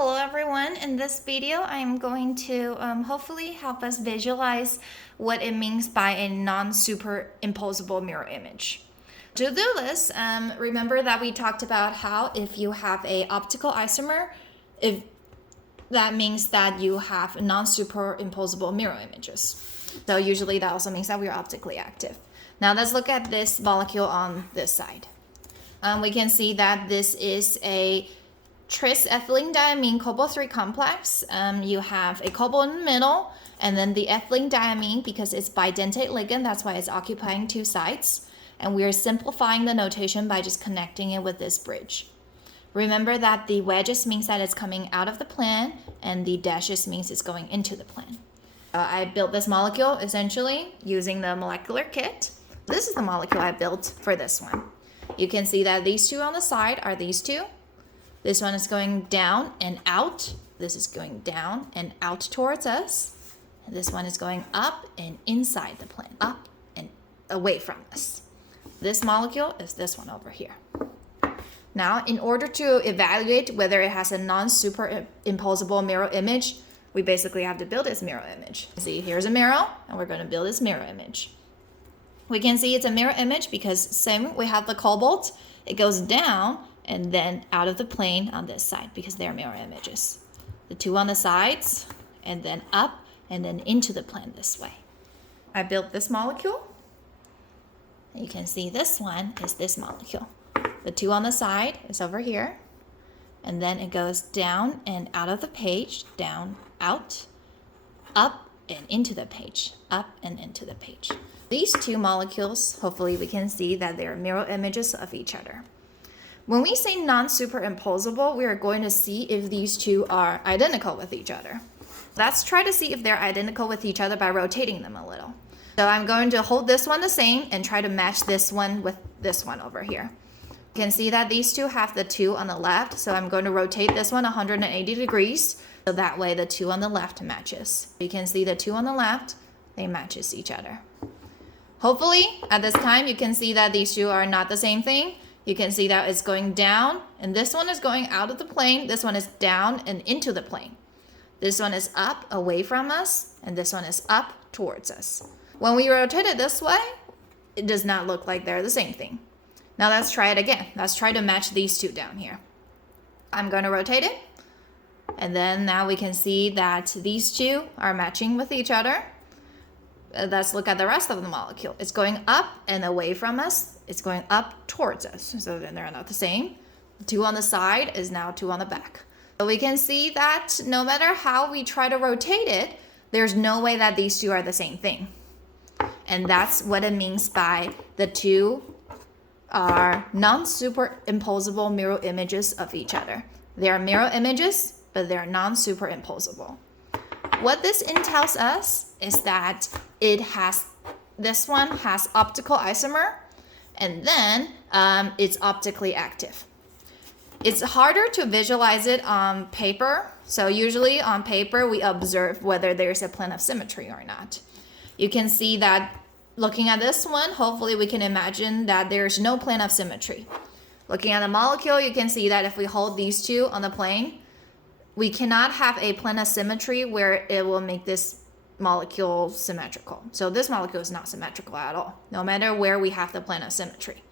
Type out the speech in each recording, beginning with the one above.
Hello everyone, in this video I'm going to hopefully help us visualize what it means by a non-superimposable mirror image. To do this, remember that we talked about how if you have a optical isomer, if that means that you have non-superimposable mirror images. So usually that also means that we are optically active. Now let's look at this molecule on this side. We can see that this is a tris ethylene diamine cobalt 3 complex. You have a cobalt in the middle, and then the ethylene diamine, because it's bidentate ligand, that's why it's occupying two sides. And we are simplifying the notation by just connecting it with this bridge. Remember that the wedges means that it's coming out of the plane, and the dashes means it's going into the plane. I built this molecule essentially using the molecular kit. This is the molecule I built for this one. You can see that these two on the side are these two. This one is going down and out. This is going down and out towards us. And this one is going up and inside the plane, up and away from us. This molecule is this one over here. Now, in order to evaluate whether it has a non-superimposable mirror image, we basically have to build its mirror image. See, here's a mirror, and we're going to build its mirror image. We can see it's a mirror image because same, we have the cobalt. It goes down and then out of the plane on this side because they're mirror images. The two on the sides, and then up and then into the plane this way. I built this molecule. You can see this one is this molecule. The two on the side is over here, and then it goes down and out of the page, down, out, up and into the page, up and into the page. These two molecules, hopefully we can see that they're mirror images of each other. When we say non-superimposable, we are going to see if these two are identical with each other. Let's try to see if they're identical with each other by rotating them a little. So I'm going to hold this one the same and try to match this one with this one over here. You can see that these two have the two on the left, so I'm going to rotate this one 180 degrees, so that way the two on the left matches. You can see the two on the left, they matches each other. Hopefully, at this time, you can see that these two are not the same thing. You can see that it's going down, and this one is going out of the plane. This one is down and into the plane. This one is up away from us, and this one is up towards us. When we rotate it this way, it does not look like they're the same thing. Now let's try it again. Let's try to match these two down here. I'm going to rotate it, and then now we can see that these two are matching with each other. Let's look at the rest of the molecule. It's going up and away from us. It's going up towards us. So then they're not the same. The two on the side is now two on the back. So we can see that no matter how we try to rotate it, there's no way that these two are the same thing. And that's what it means by the two are non-superimposable mirror images of each other. They are mirror images, but they're non-superimposable. What this entails us is that this one has optical isomer, and then it's optically active. It's harder to visualize it on paper. So usually on paper, we observe whether there's a plane of symmetry or not. You can see that looking at this one, hopefully we can imagine that there's no plane of symmetry. Looking at the molecule, you can see that if we hold these two on the plane, we cannot have a plane of symmetry where it will make this molecule symmetrical. So this molecule is not symmetrical at all, no matter where we have the plane of symmetry.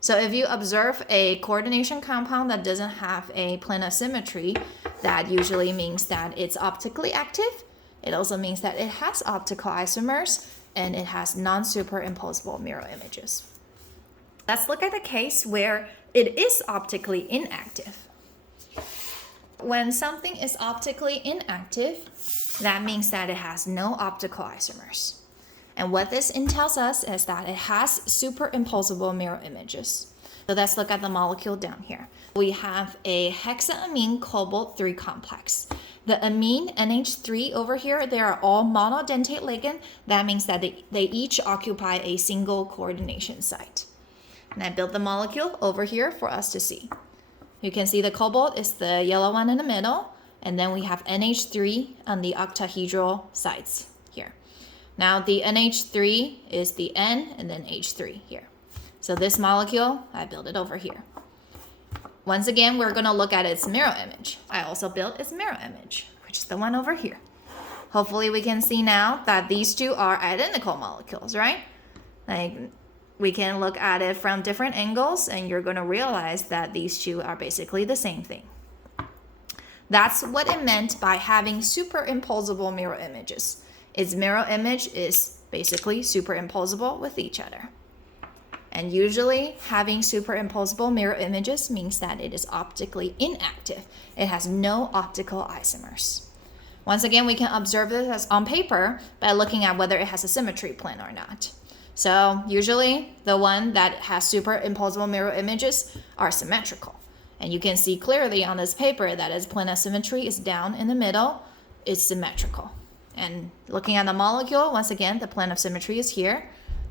So if you observe a coordination compound that doesn't have a plane of symmetry, that usually means that it's optically active. It also means that it has optical isomers and it has non-superimposable mirror images. Let's look at a case where it is optically inactive. When something is optically inactive, that means that it has no optical isomers. And what this entails us is that it has superimposable mirror images. So let's look at the molecule down here. We have a hexaamine cobalt 3 complex. The amine NH3 over here, they are all monodentate ligand. That means that they each occupy a single coordination site. And I built the molecule over here for us to see. You can see the cobalt is the yellow one in the middle, and then we have NH3 on the octahedral sides here. Now the NH3 is the N and then H3 here. So this molecule, I built it over here. Once again, we're going to look at its mirror image. I also built its mirror image, which is the one over here. Hopefully we can see now that these two are identical molecules, right? Like, we can look at it from different angles and you're going to realize that these two are basically the same thing. That's what it meant by having superimposable mirror images. Its mirror image is basically superimposable with each other. And usually having superimposable mirror images means that it is optically inactive. It has no optical isomers. Once again, we can observe this as on paper by looking at whether it has a symmetry plane or not. So usually the one that has superimposable mirror images are symmetrical. And you can see clearly on this paper that its plane of symmetry is down in the middle, it's symmetrical. And looking at the molecule, once again, the plane of symmetry is here.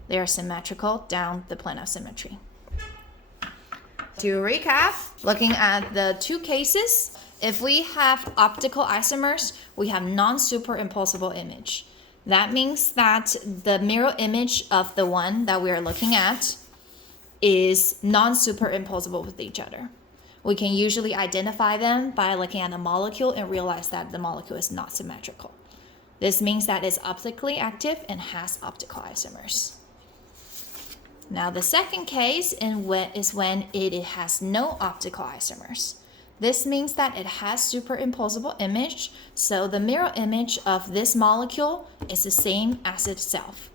They are symmetrical down the plane of symmetry. To recap, looking at the two cases, if we have optical isomers, we have non-superimposable image. That means that the mirror image of the one that we are looking at is non-superimposable with each other. We can usually identify them by looking at the molecule and realize that the molecule is not symmetrical. This means that it's optically active and has optical isomers. Now the second case is when it has no optical isomers. This means that it has superimposable image, so the mirror image of this molecule is the same as itself.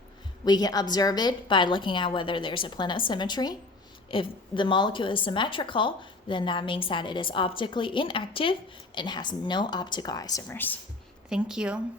We can observe it by looking at whether there's a plane of symmetry. If the molecule is symmetrical, then that means that it is optically inactive and has no optical isomers. Thank you.